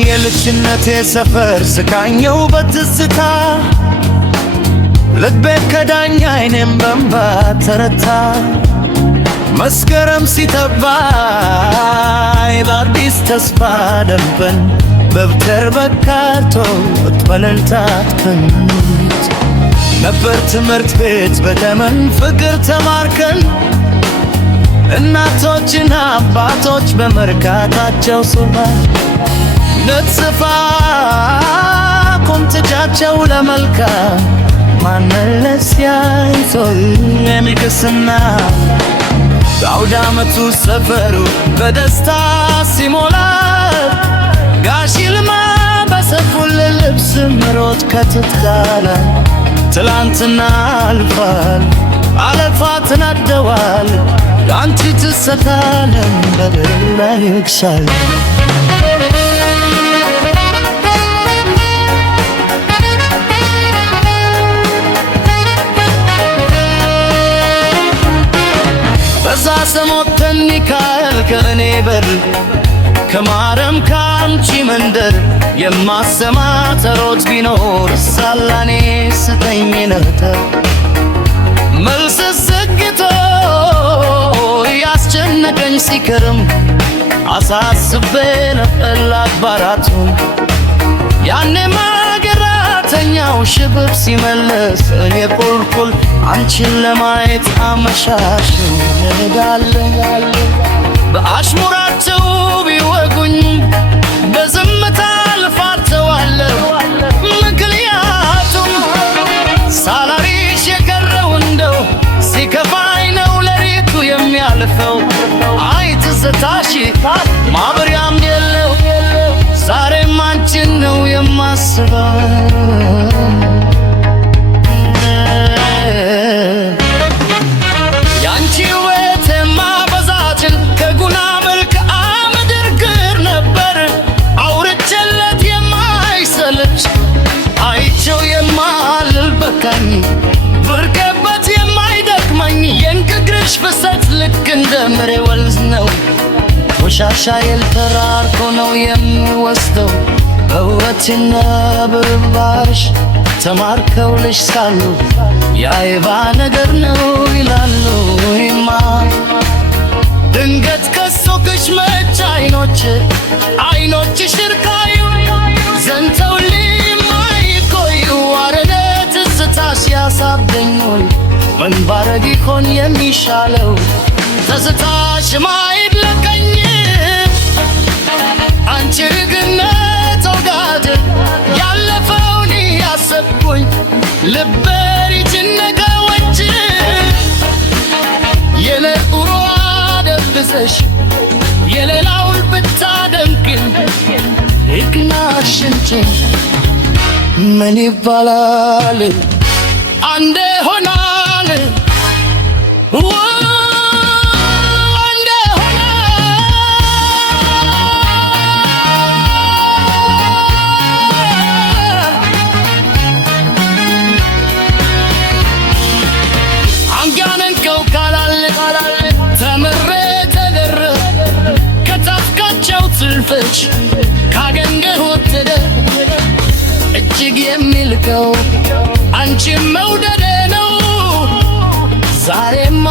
የልጅነቴ ሰፈር ስቃኘው በትዝታ ልቤ ከዳኝ አይኔም በእንባ ተረታ መስከረም ሲተባይ በአዲስ ተስፋ ደንበን በብተር በካርቶት በእልልታ ትፈንት ነበር ትምህርት ቤት በደመን ፍቅር ተማርከን እናቶችና አባቶች በመርካታቸው ሱባ ነጽፋ ኮምትጃቸው ለመልካም ማንመለስ ያይዞል የሚክስና በአውደ ዓመቱ ሰፈሩ በደስታ ሲሞላ ጋሽ ይልማ በሰፉል ልብስ ምሮት ከትትጋላ ትላንትና አልፏል አለፋ ትናደዋል አንቺ ትሰታለም በድል ላይ ይክሳል በዛ ሰሞተን ሚካኤል ከእኔ በር ከማረም ካንቺ መንደር የማሰማ ተሮት ቢኖር ሳላኔ ስተኝ ነበር መልስ ሰግቶ ያስጨነቀኝ ሲከርም አሳስቤ ነበር ለአድባራቱ ያኔ ማገራተኛው ሽብብ ሲመለስ እኔ ቁልቁል አንቺን ለማየት አመሻሽ እሄዳለሁ በአሽሙራቸው ቢወጉኝ በዝምታ ልፋተዋለሁ ምክንያቱም ሳላሪሽ የቀረው እንደው ሲከፋኝ ነው ለሪቱ የሚያልፈው አይ ትዝታሽ ማብሪያም የለው ዛሬም አንቺን ነው የማስበው ብርቀበት የማይደክመኝ የእንቅግርሽ ፍሰት ልክ እንደ ምሬ ወንዝ ነው ቆሻሻ የልተራርኮ ነው የሚወስደው በውበትና በባሽ ተማርከው ልሽ ሳሉ የአይባ ነገር ነው ይላሉ ይማ ድንገት ከሶክሽ መች አይኖች ሽርካዩ ዘንተው ሊማይቆዩ አረደ ትዝታሽ ያሳብደኛል ምን ባረግ ይሆን የሚሻለው ትዝታሽ ማይለቀኝ አንቺ ርግነት ወጋድ ያለፈውን ያሰብኩኝ ልበሪ ጭነቀወች የነቁሮ አደብዘሽ የሌላውን ብታደምቅን ይቅናሽንጭ ምን ይባላል አንዴ ሆናል አንዴ ሆናል አንጋነንከው ካላል ተምሬ ተደረ ከታፍካቸው ትልፈች ካገንገህ ወተደ እጅግ የሚልከው አንቺ መውደደ ነው ዛሬማ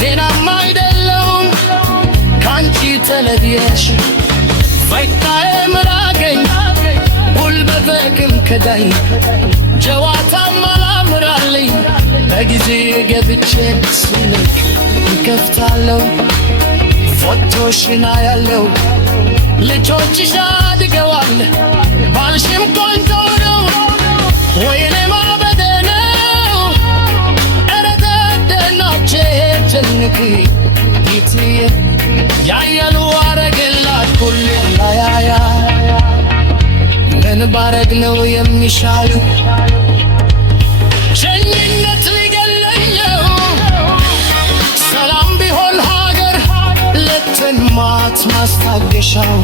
ጤናማ አይደለውም ካንቺ ተለየሽ ፈይታዬ ምራገኝ ጉልበትክም ከዳኝ ጀዋታም አላምራልኝ በጊዜ ገብቼ ስልክ ይከፍታለሁ ፎቶሽና ያለው ልጆችሽ አድገዋል ባልሽም ቆንጆ ነው ወይኔ ማበደ ነው ኧረ ተደናቼ ጭንቅ ይትዬ ያያሉ አረገላት ሁሌ ላያያ ምን ባረግ ነው የሚሻሉ ሸኝነት ሊገለኝ ነው ሰላም ቢሆን ሀገር ለትንማት ማስታገሻው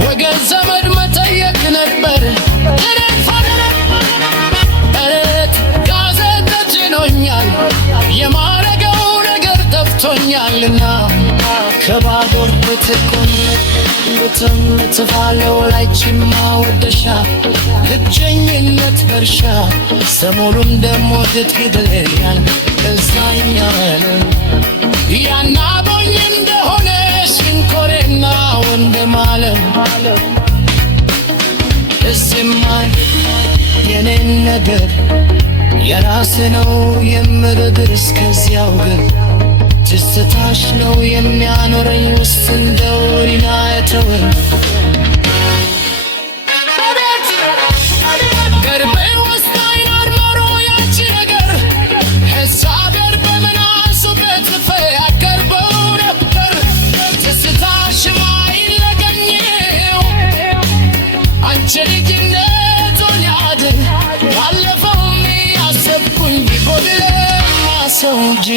ወገን ዘመድ መጠየቅ ነበር እረት ጋዜጠ ጭኖኛል ልትፋለው ላይችማ ወደሻ ልጀኝነት በርሻ ሰሞኑን ደሞ ትትግድልኛል እዛኛለ ያናቦኝ እንደሆነ ሽንኮሬና ወንድማለም እስማኝ የኔን ነገር የራስ ነው የምርድር እስከዚያው ግን ትስታሽ ነው የሚያኖረኝ ውስጥ እንደውሪና የተወን ገርቤ ውስጥ አይናር ኖሮ ያቺ ነገር ሐሳበር በመናሱበት ፈያቀርበው ነበር ትስታሽ ማይለገኘው አንቺ ልጅነቱን ያድን ባለፈው ያሰብኩኝ ቢጎድል ሰው እንጂ